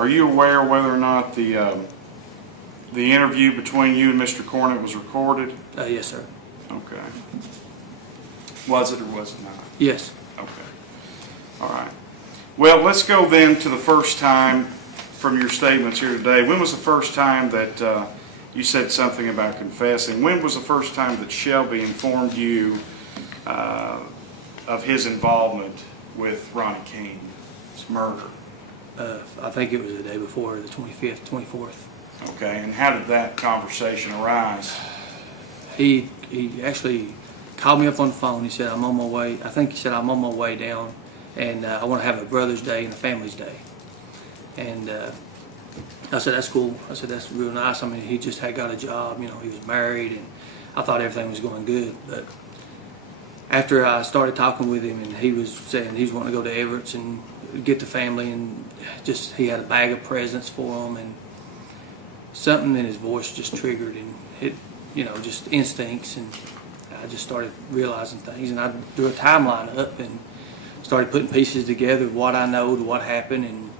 Are you aware whether or not the interview between you and Mr. Cornett was recorded? Yes, sir. Okay. Was it or was it not? Yes. Okay. All right. Well, let's go then to the first time from your statements here today. When was the first time that you said something about confessing? When was the first time that Shelby informed you of his involvement with Ronnie King's murder? I think it was the day before, the 25th, 24th. Okay, and how did that conversation arise? He actually called me up on the phone. He said, I'm on my way. I think he said, I'm on my way down, and I want to have a brother's day and a family's day. And I said, that's cool. I said, that's real nice. I mean, he just had got a job. You know, he was married, and I thought everything was going good. But after I started talking with him, and he was saying he was wanting to go to Everett's and get the family, and just he had a bag of presents for them, and something in his voice just triggered, and it, you know, just instincts, and I just started realizing things, and I drew a timeline up and started putting pieces together of what I know to what happened, and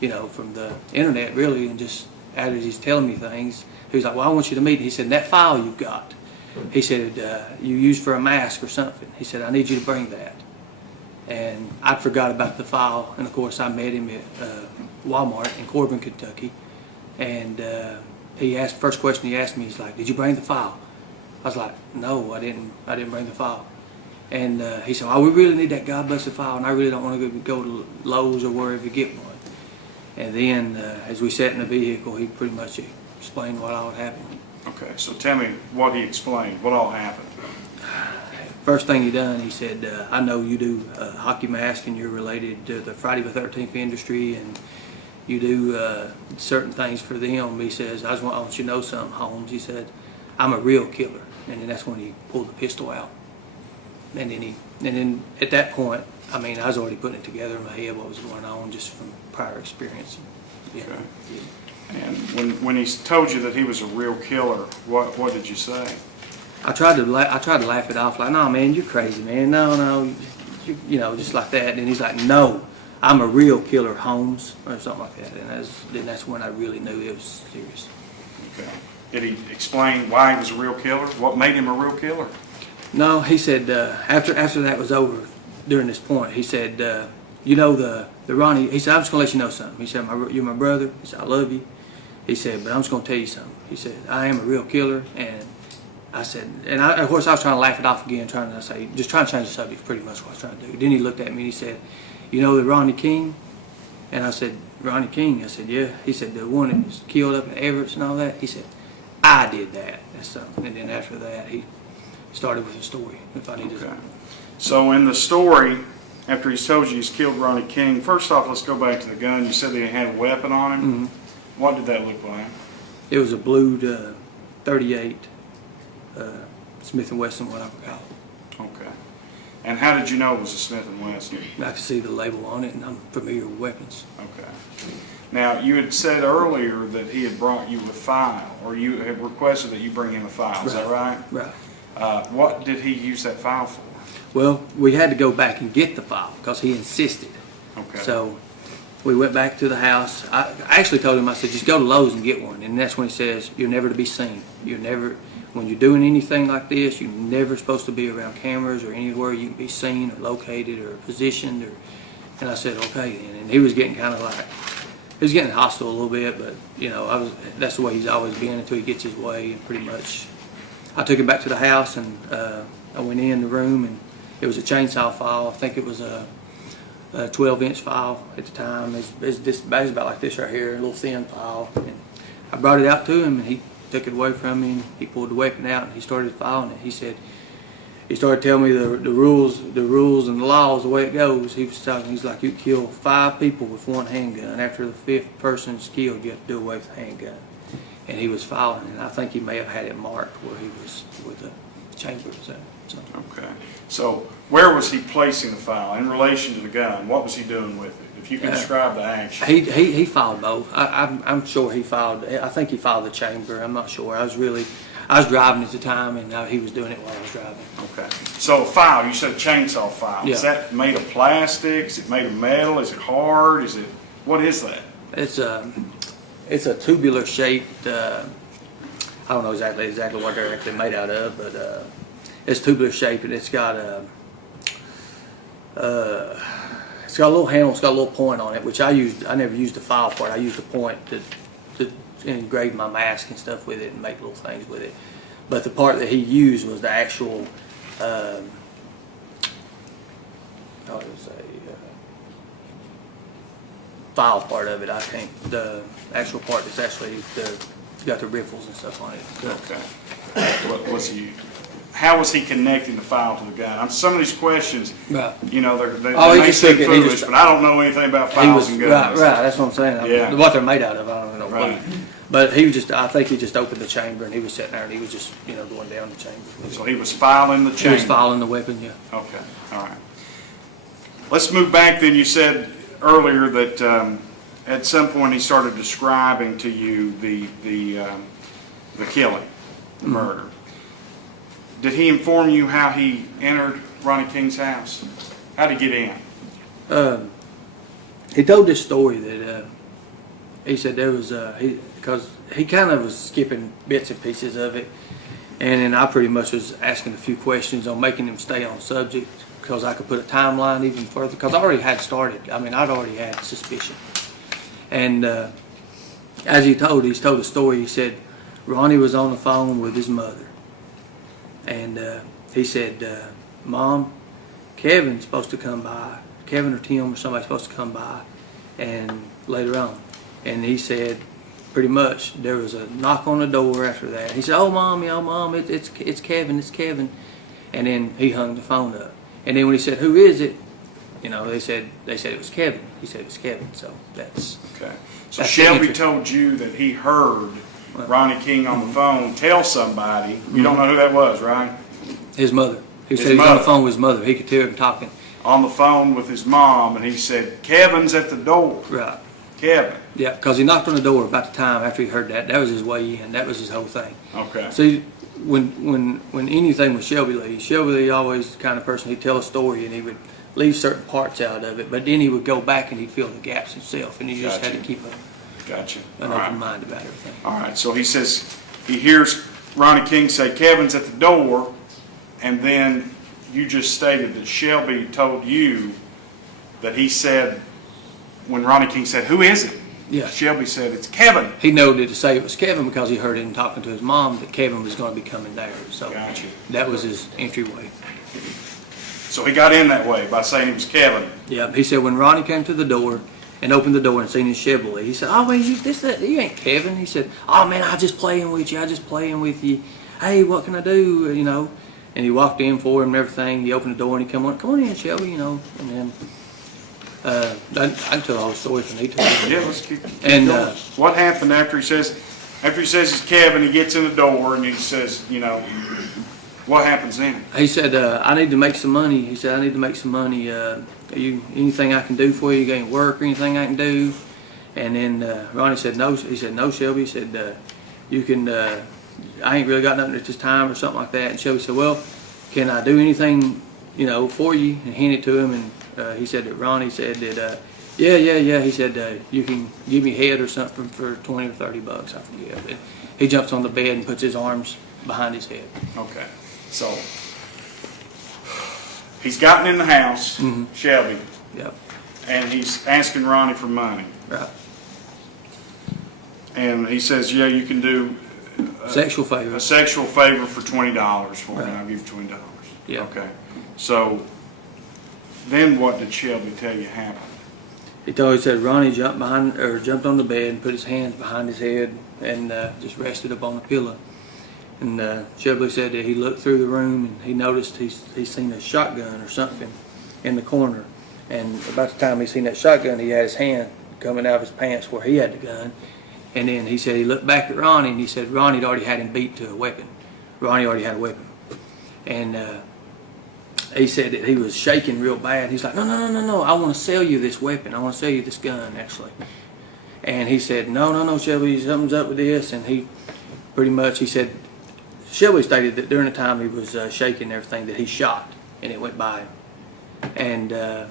you know, from the internet really, and just as he's telling me things, he was like, well, I want you to meet. He said, that file you've got, he said, you used for a mask or something. He said, I need you to bring that. And I forgot about the file, and of course I met him at Walmart in Corbin, Kentucky, and he asked, first question he asked me, he's like, did you bring the file? I was like, no, I didn't bring the file. And he said, oh, we really need that God blessed file, and I really don't want to go to Lowe's or wherever to get one. And then as we sat in the vehicle, he pretty much explained what all had happened. Okay, so tell me what he explained, what all happened. First thing he done, he said, I know you do hockey mask, and you're related to the Friday the 13th industry, and you do certain things for them. He says, I want you to know something, Holmes. He said, I'm a real killer. And then that's when he pulled the pistol out. And then at that point, I mean, I was already putting it together in my head what was going on just from prior experience. Yeah. Okay. And when he told you that he was a real killer, what did you say? I tried to laugh it off, like, no, man, you're crazy, man. No, you know, just like that. And he's like, no, I'm a real killer, Holmes, or something like that. And that's when I really knew it was serious. Okay. Did he explain why he was a real killer? What made him a real killer? No, he said after that was over, during this point, he said, you know the Ronnie. He said, I'm just gonna let you know something. He said, you're my brother. He said, I love you. He said, but I'm just gonna tell you something. He said, I am a real killer, and I said, and of course I was trying to laugh it off again, trying to change the subject, pretty much what I was trying to do. Then he looked at me and he said, you know the Ronnie King? And I said, Ronnie King? I said, yeah. He said, the one that was killed up in Everett's and all that? He said, I did that. That's something. And then after that, he started with a story, if I needed to. So in the story, after he's told you he's killed Ronnie King, first off, let's go back to the gun. You said that he had a weapon on him. Mm-hmm. What did that look like? It was a blued 38 Smith & Wesson, what I would call it. Okay. And how did you know it was a Smith & Wesson? I could see the label on it, and I'm familiar with weapons. Okay. Now, you had said earlier that he had brought you a file, or you had requested that you bring him a file. Is that right? Right. What did he use that file for? Well, we had to go back and get the file because he insisted. Okay. So we went back to the house. I actually told him, I said, just go to Lowe's and get one. And that's when he says, you're never to be seen. You're never, when you're doing anything like this, you're never supposed to be around cameras or anywhere you can be seen or located or positioned. And I said, okay then. And he was getting kind of like, he was getting hostile a little bit, but you know, that's the way he's always been until he gets his way. And pretty much, I took him back to the house, and I went in the room, and it was a chainsaw file. I think it was a 12-inch file at the time. It's about like this right here, a little thin file. And I brought it out to him, and he took it away from me, and he pulled the weapon out, and he started filing it. He said, he started telling me the rules and the laws, the way it goes. He was talking, he's like, you kill 5 people with one handgun. After the 5th person's killed, you have to do away with the handgun. And he was filing, and I think he may have had it marked where he was with the chamber. So. Okay. So where was he placing the file in relation to the gun? What was he doing with it? If you can describe the action. He filed both. I'm sure he filed. I think he filed the chamber. I'm not sure. I was driving at the time, and he was doing it while I was driving. Okay. So a file, you said a chainsaw file. Yeah. Is that made of plastic? Is it made of metal? Is it hard? What is that? It's a tubular shaped. I don't know exactly what they're actually made out of, but it's tubular shaped, and it's got a little handle. It's got a little point on it, which I never used the file part. I used the point to engrave my mask and stuff with it and make little things with it. But the part that he used was the actual. How would I say? File part of it. The actual part that's actually got the riffles and stuff on it. Okay. How was he connecting the file to the gun? Some of these questions, Right. they Oh, he may just seem took it, he foolish, just- but I don't know anything about files and guns. Right. That's what I'm saying. Yeah. What they're made out of, I don't know. Right. But I think he just opened the chamber and he was sitting there and he was just, going down the chamber. So he was filing the He chamber. was filing the weapon, yeah. Okay, all right. Let's move back then. You said earlier that at some point he started describing to you the killing, the murder. Did he inform you how he entered Ronnie King's house? How did he get in? He told this story that he said there was because he kind of was skipping bits and pieces of it, and then I pretty much was asking a few questions on making him stay on subject because I could put a timeline even further because I already had started. I mean, I'd already had suspicion, and as he's told the story. He said Ronnie was on the phone with his mother, and he said, "Mom, Kevin's supposed to come by. Kevin or Tim or somebody's supposed to come by, and later on." And he said, pretty much, there was a knock on the door after that. He said, "Oh, Mom, it's Kevin, it's Kevin." And then he hung the phone up. And then when he said, "Who is it?" They said it was Kevin. He said it was Kevin. So that's okay. So that's Shelby told you that he heard Ronnie King on the phone tell somebody. You don't know who that was, right? his mother. He His said he was on mother. the phone with his mother. He could hear him talking. On the phone with his mom, and he said, "Kevin's at the door." Right. Kevin. Yeah, because he knocked on the door about the time after he heard that. That was his way in. That was his whole thing. Okay. See, when anything with Shelby Lee always the kind of person, he'd tell a story and he would leave certain parts out of it, but then he would go back and he'd fill the gaps himself, and he just had to Gotcha. keep Gotcha. an All open right. mind about everything. All right. So he says he hears Ronnie King say, "Kevin's at the door," and then you just stated that Shelby told you that he said, when Ronnie King said, "Who is it?" Yeah. Shelby said, "It's Kevin." He knew to say it was Kevin because he heard him talking to his mom that Kevin was going to be coming there. So Gotcha. that was his entryway. So he got in that way by saying he was Kevin. Yeah, he said when Ronnie came to the door and opened the door and seen his Shelby Lee, he said, "Oh man, you ain't Kevin." He said, "Oh man, I just playing with you. Hey, what can I do?" And he walked in for him and everything. He opened the door and he come on in, Shelby, and then I can tell the whole story if I need to. Yeah, let's keep And, going. What happened after he says it's Kevin? He gets in the door and he says, what happens then? He said, "I need to make some money." He said, "I need to make some money. Anything I can do for you? You got any work or anything I can do?" And then Ronnie said, "No." He said, "No, Shelby." He said, "You can. I ain't really got nothing at this time," or something like that. And Shelby said, "Well, can I do anything, for you?" And handed it to him. And he said that Ronnie said that, yeah. He said, "You can give me head or something for $20 or $30. I forget." But he jumps on the bed and puts his arms behind his head. Okay. So he's gotten in the house, Shelby, Yep. and he's asking Ronnie for money. Right. And he says, "Yeah, you can do Sexual favor. a sexual favor for $20 for me. Right. I'll give you $20. Yeah. Okay. So then what did Shelby tell you happened? He said Ronnie jumped on the bed and put his hands behind his head and just rested up on the pillow. And Shelby said that he looked through the room and he noticed he seen a shotgun or something in the corner. And about the time he seen that shotgun, he had his hand coming out of his pants where he had the gun. And then he said he looked back at Ronnie and he said Ronnie had already had him beat to a weapon. Ronnie already had a weapon. And he said that he was shaking real bad. He's like, no, I want to sell you this weapon. I want to sell you this gun, actually. And he said, no, Shelby, something's up with this. And he said, Shelby stated that during the time he was shaking and everything that he shot and it went by him. And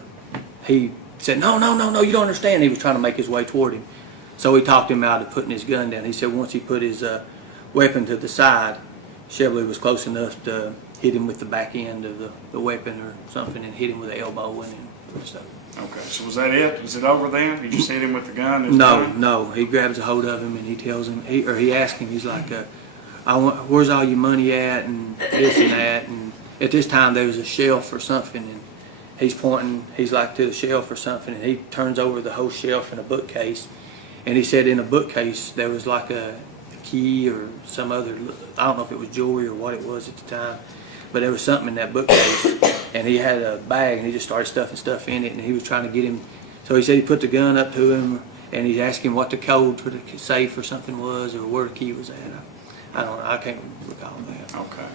he said, no, you don't understand. He was trying to make his way toward him. So he talked him out of putting his gun down. He said once he put his weapon to the side, Shelby was close enough to hit him with the back end of the weapon or something and hit him with the elbow and stuff. Okay, so was that it? Was it over then? You just hit him with the gun? No. He grabs a hold of him and he tells him, he asks him, he's like, where's all your money at and this and that. And at this time there was a shelf or something and he's pointing, he's like to the shelf or something and he turns over the whole shelf in a bookcase. And he said in a bookcase there was like a key or some other, I don't know if it was jewelry or what it was at the time, but there was something in that bookcase, and he had a bag, and he just started stuffing stuff in it, and he was trying to get him. So he said he put the gun up to him, and he asked him what the code for the safe or something was, or where the key was at. I don't know. I can't recall that. Okay.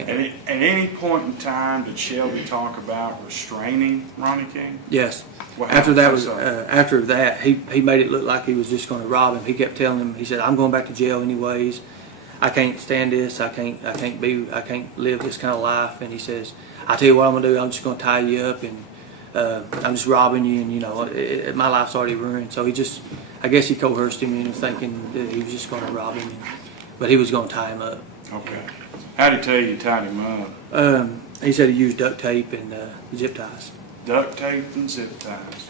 At any point in time, did Shelby talk about restraining Ronnie King? Yes. What After happened? after that, he made it look like he was just going to rob him. He kept telling him, he said, "I'm going back to jail anyways. I can't stand this. I can't live this kind of life." And he says, "I tell you what I'm gonna do. I'm just gonna tie you up, and I'm just robbing you, and you know, my life's already ruined." So I guess he coerced him into thinking that he was just gonna rob him, but he was gonna tie him up. Okay. How did he tell you tied him up? He said he used duct tape and zip ties. Duct tape and zip ties.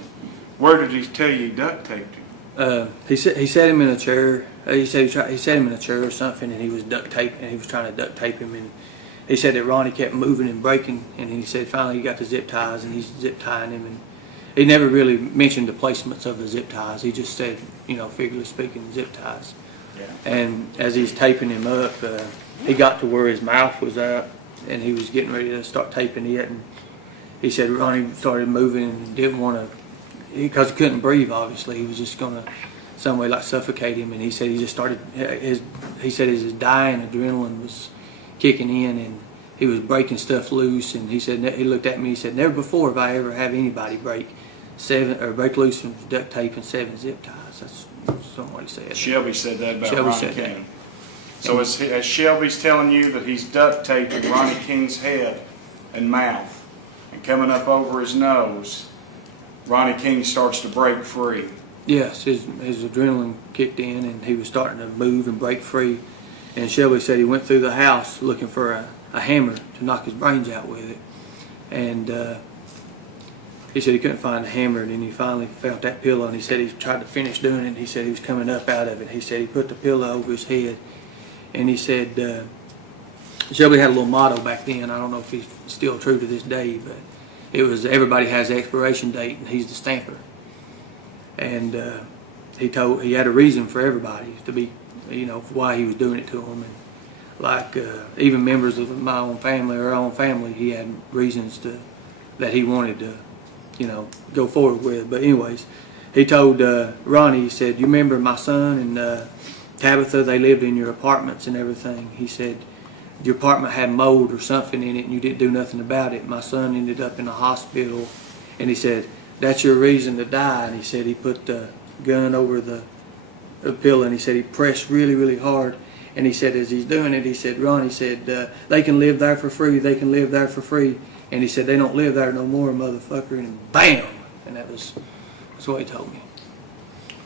Where did he tell you he duct taped him? He set him in a chair. He said he set him in a chair or something, and he was duct tape, and he was trying to duct tape him. And he said that Ronnie kept moving and breaking, and he said finally he got the zip ties, and he's zip tying him. And he never really mentioned the placements of the zip ties. He just said, you know, figuratively speaking, zip ties. Yeah. And as he's taping him up, he got to where his mouth was at, and he was getting ready to start taping it. And he said Ronnie started moving and didn't want to, because he couldn't breathe. Obviously, he was just gonna some way like suffocate him. And he said he just started. He said his dying adrenaline was kicking in, and he was breaking stuff loose. And he said he looked at me. He said, "Never before have I ever had anybody break loose from duct tape and 7 zip ties." That's what he said. Shelby said that about Shelby Ronnie said King. So as Shelby's telling you that he's duct taping Ronnie King's head and mouth and coming up over his nose, Ronnie King starts to break free. Yes, his adrenaline kicked in, and he was starting to move and break free. And Shelby said he went through the house looking for a hammer to knock his brains out with it. And he said he couldn't find a hammer, and then he finally found that pillow, and he said he tried to finish doing it, and he said he was coming up out of it. He said he put the pillow over his head, and he said Shelby had a little motto back then. I don't know if he's still true to this day, but it was everybody has the expiration date, and he's the stamper. And he had a reason for everybody to be, you know, why he was doing it to them. And like even members of my own family or our own family, he had reasons that he wanted to, you know, go forward with. But anyways, he told Ronnie, he said, "You remember my son and Tabitha, they lived in your apartments and everything." He said, "Your apartment had mold or something in it and you didn't do nothing about it. My son ended up in the hospital." And he said, "That's your reason to die." And he said he put the gun over the pillow, and he said he pressed really, really hard. And he said as he's doing it, he said, Ronnie said, "They can live there for free. They can live there for free." And he said, "They don't live there no more, motherfucker." And bam! And that's what he told me.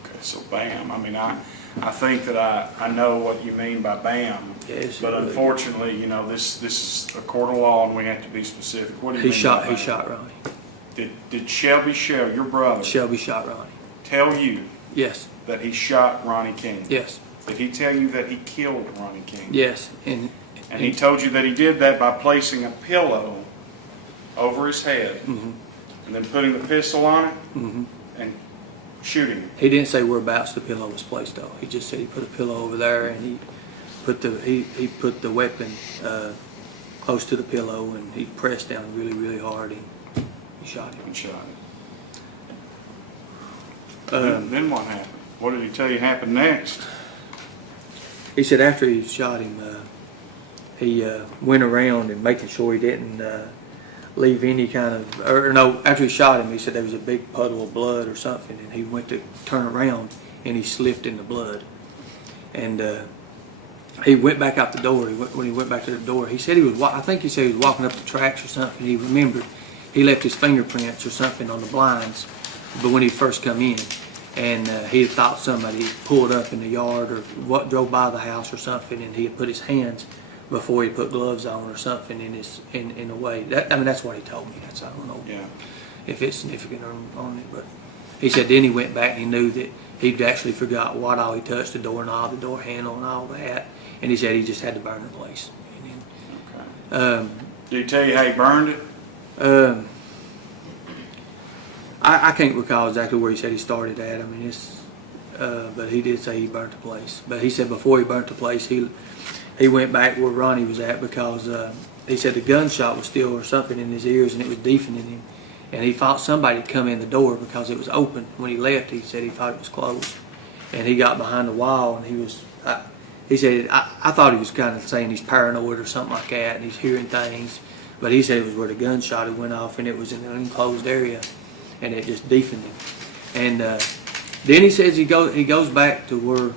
Okay, so bam. I mean, I think that I know what you mean by bam. Yes, but unfortunately, you know, this is a court of law, and we have to be specific. What do you mean by bam? He shot Ronnie. Did Shelby Shell, your brother, Shelby shot Ronnie. tell you Yes. that he shot Ronnie King? Yes. Did he tell you that he killed Ronnie King? Yes. And he told you that he did that by placing a pillow over his head, mm-hmm. and then putting the pistol on it, Mm-hmm. and shooting him. He didn't say whereabouts the pillow was placed, though. He just said he put a pillow over there, and he put the weapon close to the pillow, and he pressed down really, really hard, and he shot him. And shot him. Then what happened? What did he tell you happened next? He said after he shot him, he went around and making sure he didn't leave any kind of, or no, after he shot him, he said there was a big puddle of blood or something, and he went to turn around, and he slipped in the blood. And he went back out the door. When he went back to the door, he said I think he said he was walking up the tracks or something. He remembered he left his fingerprints or something on the blinds, but when he first come in. and he had thought somebody pulled up in the yard or what drove by the house or something, and he had put his hands before he put gloves on or something in a way. That's what he told me. I don't know if it's significant on it, but he said then he went back and he knew that he'd actually forgot what all he touched, the doorknob, the door handle, and all that, and he said he just had to burn the place. Okay. Did he tell you how he burned it? I can't recall exactly where he said he started at. But he did say he burnt the place. But he said before he burnt the place, he went back where Ronnie was at because he said the gunshot was still or something in his ears and it was deafening him. And he thought somebody had come in the door because it was open. When he left, he said he thought it was closed. And he got behind the wall and he said, I thought he was kind of saying he's paranoid or something like that and he's hearing things. But he said it was where the gunshot had went off and it was in an enclosed area and it just deafened him. And then he says he goes back to where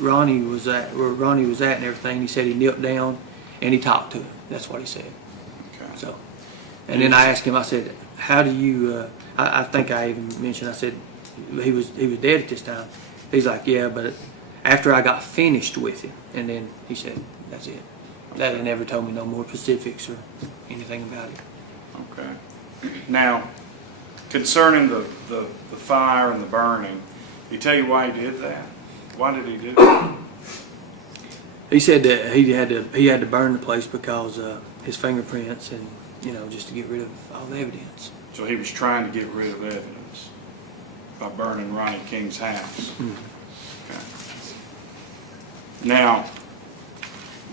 Ronnie was at and everything. He said he knelt down and he talked to him. That's what he said. Okay. So, and then I asked him, I said, how do you, I think I even mentioned, I said, he was dead at this time. He's like, yeah, but after I got finished with him. And then he said, that's it. That he never told me no more specifics or anything about it. Okay. Now, concerning the fire and the burning, did he tell you why he did that? Why did he do that? He said that he had to burn the place because his fingerprints and just to get rid of all the evidence. So he was trying to get rid of evidence by burning Ronnie King's house. Mm-hmm. Okay. Now,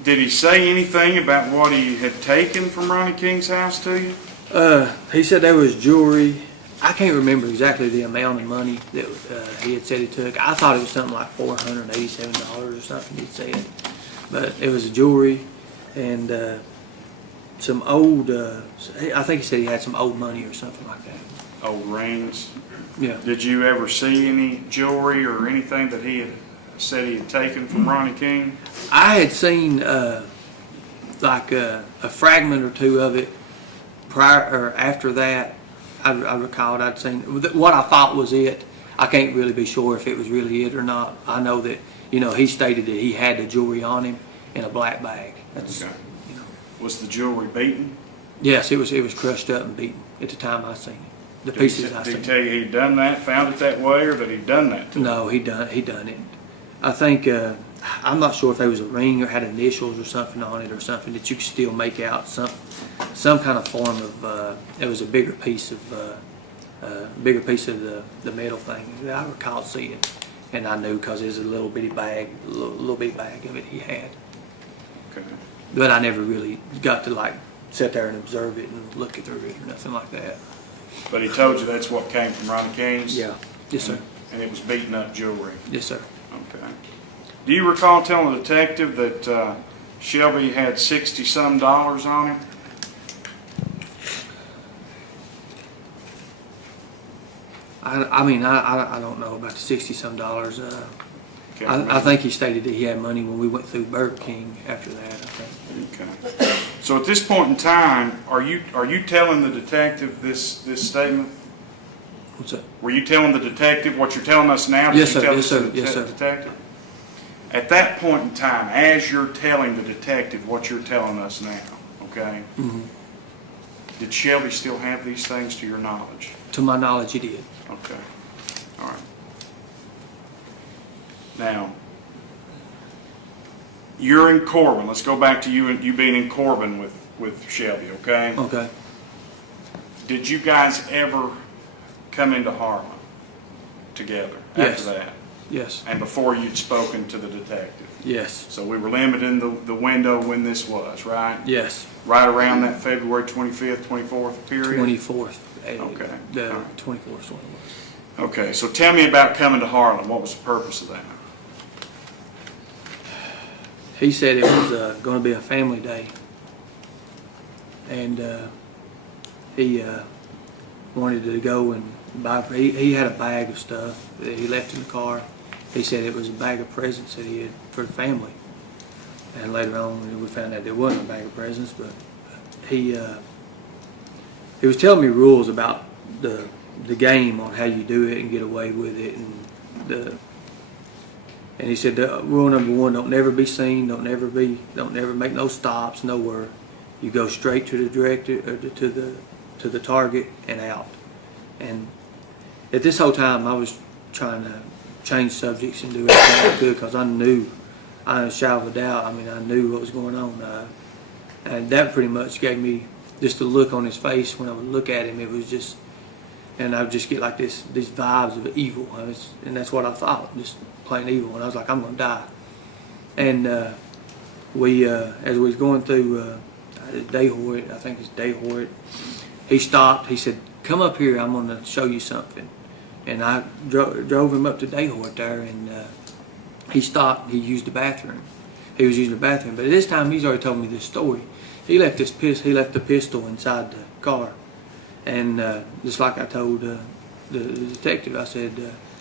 did he say anything about what he had taken from Ronnie King's house to you? He said there was jewelry. I can't remember exactly the amount of money that he had said he took. I thought it was something like $487 or something he'd said. But it was jewelry and some old, I think he said he had some old money or something like that. Old rings? Yeah. Did you ever see any jewelry or anything that he had said he had taken from Ronnie King? I had seen like a fragment or two of it prior or after that. I recalled I'd seen what I thought was it. I can't really be sure if it was really it or not. I know that he stated that he had the jewelry on him in a black bag. That's, okay. Was the jewelry beaten? Yes, it was crushed up and beaten at the time I seen it. The pieces I seen. Did he tell you he'd done that, found it that way, or that he'd done that to No, he done it. I think I'm not sure if there was a ring or had initials or something on it or something that you could still make out some kind of form of. It was a bigger piece of the metal thing that I recall seeing, and I knew because there's a little bitty bag of it he had. Okay. But I never really got to sit there and observe it and look through it or nothing like that. But he told you that's what came from Ronnie King's? Yeah. Yes, sir. And it was beaten up jewelry? Yes, sir. Okay. Do you recall telling the detective that Shelby had $60-some on him? I don't know about the $60-some. Okay. I think he stated that he had money when we went through Burger King after that, I think. Okay. So at this point in time, are you telling the detective this statement? What's that? Were you telling the detective what you're telling us now? Yes, sir. Did you tell Yes, sir. the Yes, sir. detective? At that point in time, as you're telling the detective what you're telling us now, okay? Mm-hmm. Did Shelby still have these things to your knowledge? To my knowledge, he did. Okay. All right. Now, you're in Corbin. Let's go back to you being in Corbin with Shelby, okay? Okay. Did you guys ever come into Harlem together Yes. after that? Yes. And before you'd spoken to the detective? Yes. So we were limiting the window when this was, right? Yes. Right around that February 25th, 24th period? 24th. Okay. The All right. 24th is what it was. Okay, so tell me about coming to Harlem. What was the purpose of that? He said it was going to be a family day, and he wanted to go and buy. He had a bag of stuff that he left in the car. He said it was a bag of presents that he had for the family. And later on, we found out there wasn't a bag of presents, but he was telling me rules about the game on how you do it and get away with it, and And he said, rule number one, don't never be seen, don't never make no stops nowhere. You go straight to the director, or to the target and out. And at this whole time, I was trying to change subjects and do everything I could, because I knew, I didn't shadow of a doubt. I mean, I knew what was going on. And that pretty much gave me just the look on his face when I would look at him. It was just, and I would just get like these vibes of evil. And that's what I thought, just plain evil. And I was like, I'm going to die. And as we was going through Dayhort, I think it's Dayhort, he stopped. He said, come up here, I'm going to show you something. And I drove him up to Dayhort there, and he stopped. He used the bathroom. He was using the bathroom. But at this time, he's already told me this story. He left the pistol inside the car. And just like I told the detective, I said,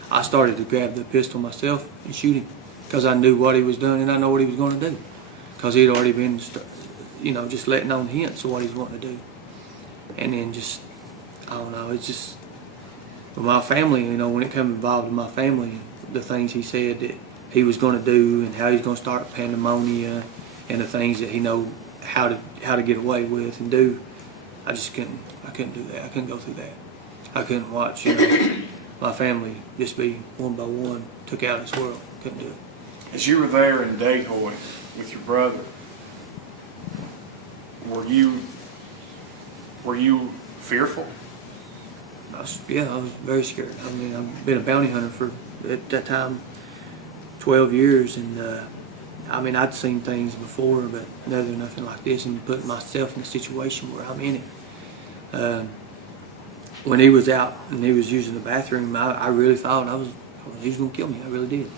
I started to grab the pistol myself and shoot him, because I knew what he was doing, and I know what he was going to do, because he'd already been, just letting on hints of what he's wanting to do. And then just, I don't know, it's just, with my family, when it comes involved in my family, the things he said that he was going to do, and how he's going to start pandemonia, and the things that he know how to get away with and do, I couldn't do that. I couldn't go through that. I couldn't watch my family just be one by one took out of this world. Couldn't do it. As you were there in Dayhort with your brother, were you fearful? I was very scared. I mean, I've been a bounty hunter for, at that time, 12 years, and I mean, I'd seen things before, but nothing like this, and putting myself in a situation where I'm in it. When he was out and he was using the bathroom, I really thought he was going to kill me. I really did.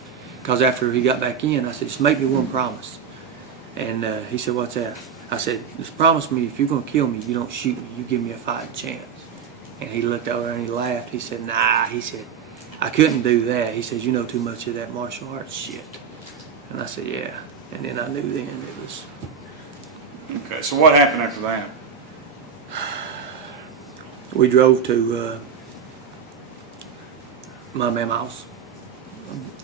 Because after he got back in, I said, just make me one promise. And he said, what's that? I said, just promise me if you're going to kill me, you don't shoot me. You give me a fighting chance. And he looked over and he laughed. He said, nah. He said, I couldn't do that. He said, you know too much of that martial arts shit. And I said, yeah. And then I knew then it was. Okay, so what happened after that? We drove to my mama's house.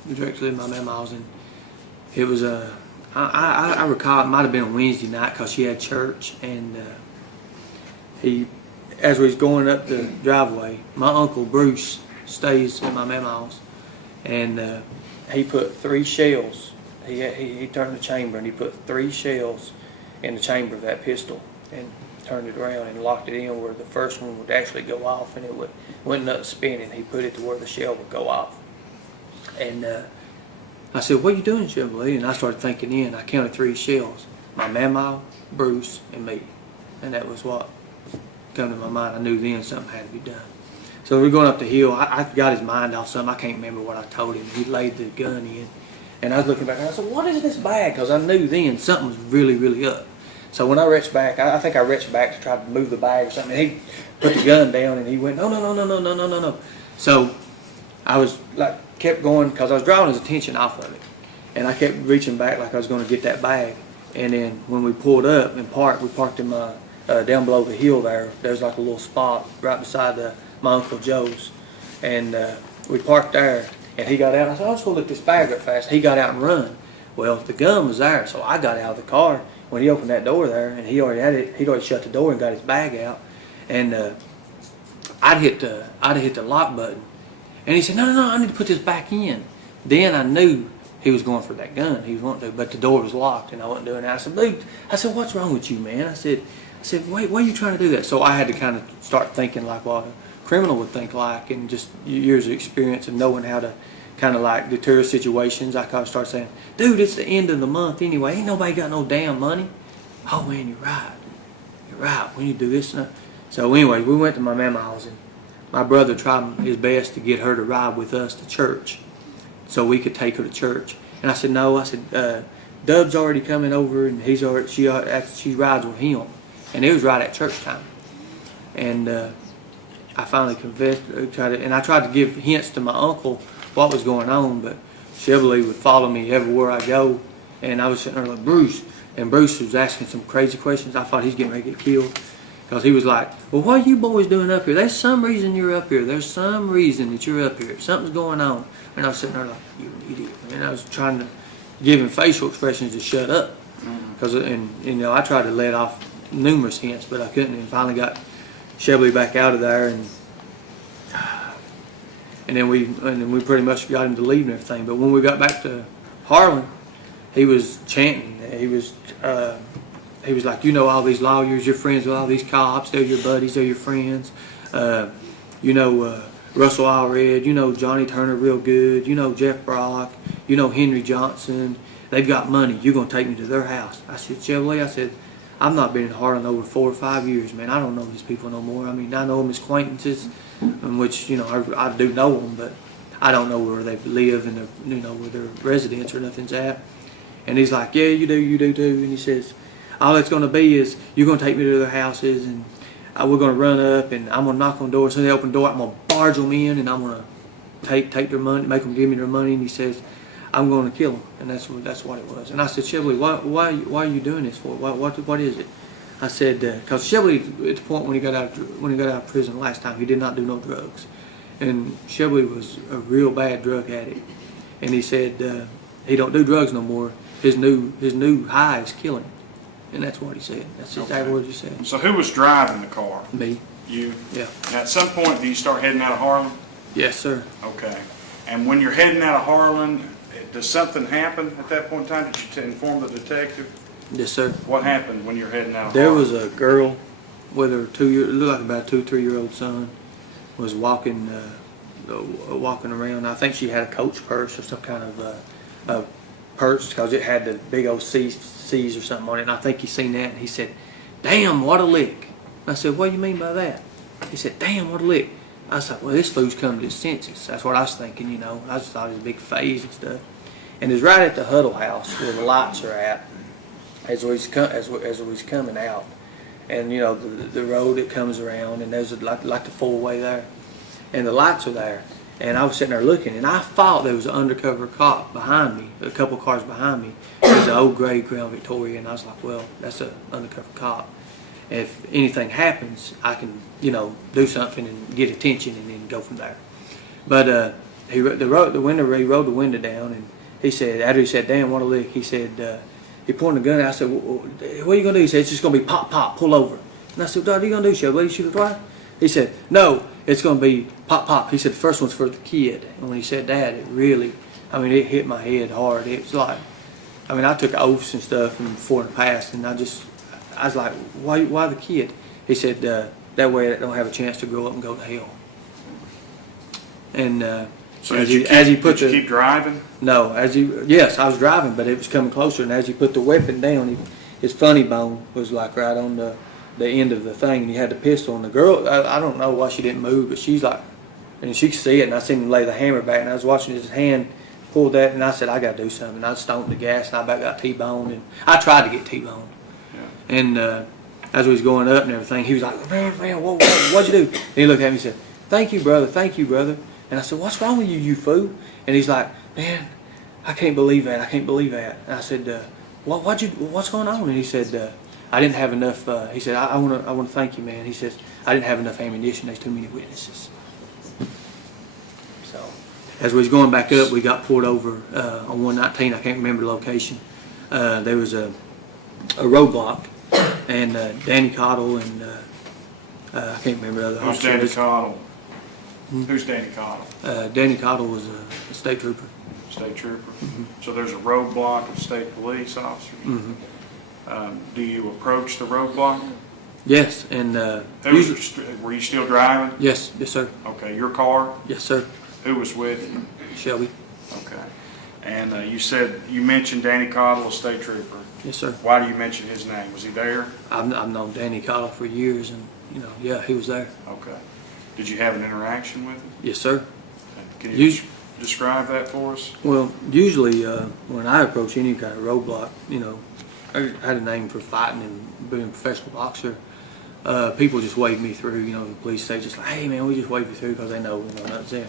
We directly to my mama's house, and it was I recall it might have been a Wednesday night, because she had church, and as we was going up the driveway, my uncle Bruce stays at my mama's house, and he put 3 shells. He turned the chamber, and he put 3 shells in the chamber of that pistol, and turned it around and locked it in where the first one would actually go off, and it went nuts spinning. He put it to where the shell would go off. And I said, what are you doing, Shelby? And I started thinking in. I counted 3 shells. My mama, Bruce, and me. And that was what came to my mind. I knew then something had to be done. So we were going up the hill. I got his mind off something. I can't remember what I told him. He laid the gun in. And I was looking back, and I said, what is this bag? Because I knew then something was really, really up. So when I reached back, I think I reached back to try to move the bag or something. And he put the gun down, and he went, no. So I was like, kept going, because I was drawing his attention off of it. And I kept reaching back like I was going to get that bag. And then when we pulled up and we parked in my, down below the hill there. There's like a little spot right beside my Uncle Joe's. And we parked there, and he got out. I said, I'll just go look this bag up fast. He got out and run. Well, the gun was there, so I got out of the car. When he opened that door there, and he already had it, he'd already shut the door and got his bag out, and I'd hit the lock button, and he said, no, I need to put this back in. Then I knew he was going for that gun. He was wanting to, but the door was locked, and I wasn't doing that. I said, dude, what's wrong with you, man? I said, wait, why are you trying to do that? So I had to kind of start thinking like what a criminal would think like, and just years of experience and knowing how to kind of like deter situations. I kind of start saying, dude, it's the end of the month anyway. Ain't nobody got no damn money. Oh, man, you're right. We need to do this. And that. So anyway, we went to my mama's house, and my brother tried his best to get her to ride with us to church so we could take her to church. And I said, no. I said, Dub's already coming over, and she rides with him. And it was right at church time. And I finally confessed, and I tried to give hints to my uncle what was going on, but Shelby would follow me everywhere I go, and I was sitting there like, Bruce, and Bruce was asking some crazy questions. I thought he's getting ready to get killed, Because he was like, well, what are you boys doing up here? There's some reason you're up here. There's some reason that you're up here. Something's going on. And I was sitting there like, you idiot. And I was trying to give him facial expressions to shut up. Because, and you know, I tried to let off numerous hints, but I couldn't. And finally got Shelby back out of there, and then we pretty much got him to leave and everything. But when we got back to Harlan, he was chanting. He was like, you know, all these lawyers, you're friends with all these cops. They're your buddies. They're your friends. You know, Russell Allred. You know Johnny Turner real good. You know Jeff Brock. You know Henry Johnson. They've got money. You're going to take me to their house. I said, Chevrolet, I said, I've not been in Harlan over 4 or 5 years, man. I don't know these people no more. I mean, I know them as acquaintances, in which, you know, I do know them, but I don't know where they live and, you know, where their residence or nothing's at. And he's like, yeah, you do too. And he says, all it's going to be is you're going to take me to their houses, and we're going to run up, and I'm going to knock on doors. As soon as they open the door, I'm going to barge them in, and I'm going to take their money, make them give me their money. And he says, I'm going to kill them. And that's what it was. And I said, Shelby, why are you doing this for? What is it? I said, because Shelby, at the point when he got out of prison last time, he did not do no drugs. And Shelby was a real bad drug addict. And he said he don't do drugs no more. His new high is killing him. And that's what he said. That's exactly what he said. So who was driving the car? Me. You? Yeah. And at some point, do you start heading out of Harlan? Yes, sir. Okay. And when you're heading out of Harlan, does something happen at that point in time? Did you inform the detective? Yes, sir. What happened when you're heading out of There Harlan? was a girl with her it looked like about a 2-3-year-old son, was walking around. I think she had a Coach purse or some kind of a purse, because it had the big old C's or something on it. And I think he seen that, and he said, damn, what a lick. I said, what do you mean by that? He said, damn, what a lick. I was like, well, this fool's come to his senses. That's what I was thinking, you know. I just thought he was a big phase and stuff. And it's right at the Huddle House where the lights are at as he's coming out. And, you know, the road that comes around, and there's like the four-way there. And the lights are there. And I was sitting there looking, and I thought there was an undercover cop behind me, a couple cars behind me. It was an old gray Crown Victoria, and I was like, well, that's an undercover cop. If anything happens, I can, you know, do something and get attention and then go from there. But he rolled the window down, and he said, after he said, damn, what a lick, he said, he pointed a gun at. I said, well, what are you going to do? He said, it's just going to be pop, pop, pull over. And I said, what are you going to do, Shelby? Let you shoot it twice? He said, no, it's going to be pop, pop. He said, the first one's for the kid. And when he said that, it really, I mean, it hit my head hard. It was like, I mean, I took oaths and stuff before in the past, and I was like, why the kid? He said, that way I don't have a chance to grow up and go to hell. And so did you keep driving? No, yes, I was driving, but it was coming closer, and as he put the weapon down, his funny bone was like right on the end of the thing, and he had the pistol. And the girl, I don't know why she didn't move, but she's like, and she could see it, and I seen him lay the hammer back, and I was watching his hand pull that, and I said, I got to do something. And I stomped the gas, and I about got T-boned, and I tried to get T-boned. Yeah. And as we was going up and everything, he was like, man, what'd you do? And he looked at me and said, thank you, brother. And I said, what's wrong with you, you fool? And he's like, man, I can't believe that. And I said, what's going on? And he said, I didn't have enough. He said, I want to thank you, man. He says, I didn't have enough ammunition. There's too many witnesses. So, as we was going back up, we got pulled over on 119. I can't remember the location. There was a roadblock, and Danny Cottle and I can't remember the other Who's officer. Danny Cottle? Who's Danny Cottle? Danny Cottle was a state trooper. State trooper. So there's a roadblock of state police officers. Do you approach the roadblock? Yes, and were you still driving? Yes, sir. Okay, your car? Yes, sir. Who was with you? Shelby. Okay. And you mentioned Danny Cottle, a state trooper. Yes, sir. Why do you mention his name? Was he there? I've known Danny Cottle for years, and yeah, he was there. Okay. Did you have an interaction with him? Yes, sir. Can you describe that for us? Well, usually when I approach any kind of roadblock, I had a name for fighting and being a professional boxer. People just wave me through. The police say just like, "Hey, man, we just wave you through because they know nothing's there."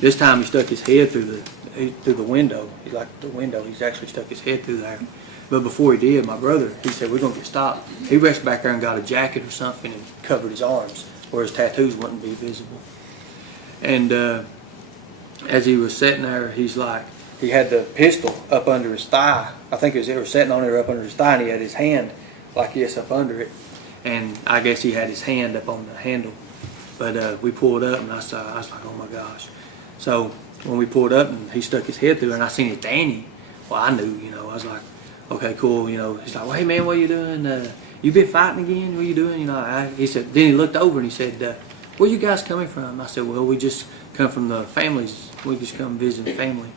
This time he stuck his head through the window. He's actually stuck his head through there, But before he did, my brother, he said, we're going to get stopped. He reached back there and got a jacket or something and covered his arms where his tattoos wouldn't be visible. And as he was sitting there, he's like, he had the pistol up under his thigh. I think it was sitting on there up under his thigh, and he had his hand like this up under it. And I guess he had his hand up on the handle. But we pulled up, and I was like, oh my gosh. So when we pulled up, and he stuck his head through, and I seen it, Danny. Well, I knew, you know, I was like, okay, cool, you know. He's like, well, hey man, what you doing? You been fighting again? What you doing? You know, he said. Then he looked over and he said, where you guys coming from? I said, well, we just come from the families. We just come visiting family.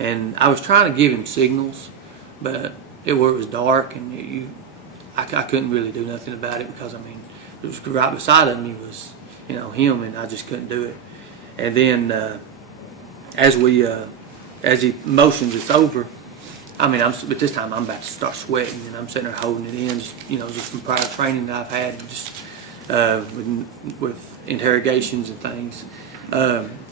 And I was trying to give him signals, but it was dark, and I couldn't really do nothing about it because, I mean, it was right beside him. He was, you know, him, and I just couldn't do it. And then as he motions it's over, I mean, but this time I'm about to start sweating, and I'm sitting there holding it in, just, you know, just from prior training that I've had, and just with interrogations and things.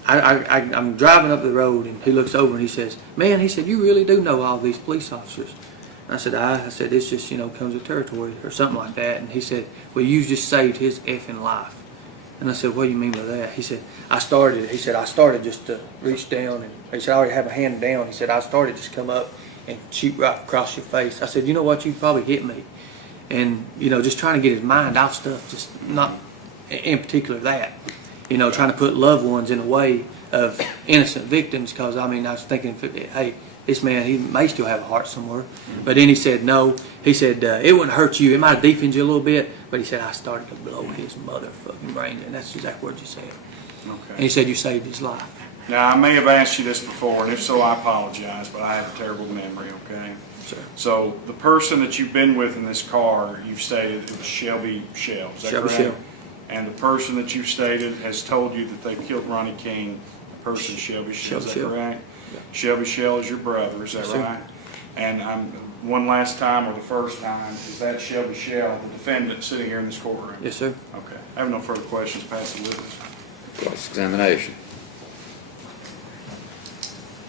I'm driving up the road, and he looks over and he says, man, he said, you really do know all these police officers. And I said, it's just, you know, comes with territory or something like that. And he said, well, you just saved his effing life. And I said, what do you mean by that? He said, I started just to reach down, and he said, I already have a hand down. He said, I started just come up and shoot right across your face. I said, you know what, you probably hit me. And, you know, just trying to get his mind off stuff, just not in particular that. You know, trying to put loved ones in a way of innocent victims, because, I mean, I was thinking, hey, this man, he may still have a heart somewhere. But then he said, no. He said, it wouldn't hurt you. It might have deepened you a little bit. But he said, I started to blow his motherfucking brains. And that's exactly what you said. Okay. And he said, you saved his life. Now, I may have asked you this before, and if so, I apologize, but I have a terrible memory, okay? Sure. So the person that you've been with in this car, you've stated it was Shelby Shell, is that Shelby correct? Shell. And the person that you've stated has told you that they killed Ronnie King, the person Shelby Shell, is that correct? Yeah. Shelby Shell is your brother, is that Yes, sir. right? And one last time, or the first time, is that Shelby Shell, the defendant sitting here in this courtroom? Yes, sir. Okay. I have no further questions. Pass the witness. Cross-examination.